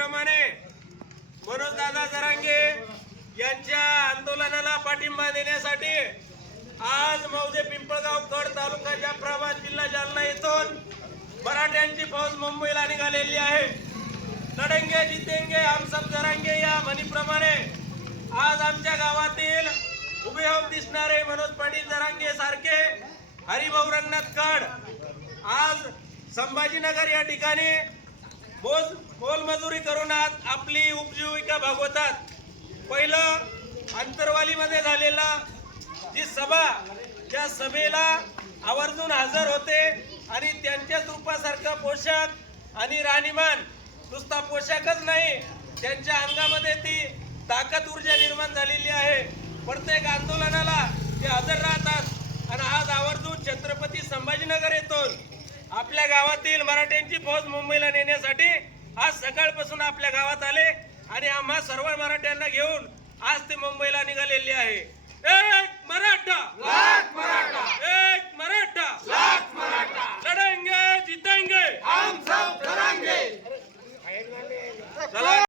मागणीप्रमाणे मनोजदादा जरांगे यांच्या आंदोलनाला पाठिंबा देण्यासाठी आज मौजे पिंपळगाव कड तालुका जाफराबाद जिल्हा जालना येथून मराठ्यांची फौज मुंबईला निघालेली आहे। लढेंगे जितेंगे हम सब जरांगे या म्हणीप्रमाणे आज आमच्या गावातील उभे दिसणारे मनोज पाटील जरांगे सारखे हरिभाऊ रंगनाथ कड आज संभाजीनगर या ठिकाणी मोलमजुरी करून आपली उपजीविका भागवतात। पहिलं अंतरवालीमध्ये झालेला जी सभा, त्या सभेला आवर्जून हजर होते आणि त्यांच्याच रूपासारखा पोशाख आणि राहणीमान, नुसता पोशाखच नाही त्यांच्या अंगामध्ये ती ताकद ऊर्जा निर्माण झालेली आहे। प्रत्येक आंदोलनाला ते हजर राहतात आणि आज आवर्जून छत्रपती संभाजीनगर येथून आपल्या गावातील मराठ्यांची फौज मुंबईला नेण्यासाठी आज सकाळपासून आपल्या गावात आले आणि आम्हा सर्व मराठ्यांना घेऊन आज ते मुंबईला निघालेले आहे।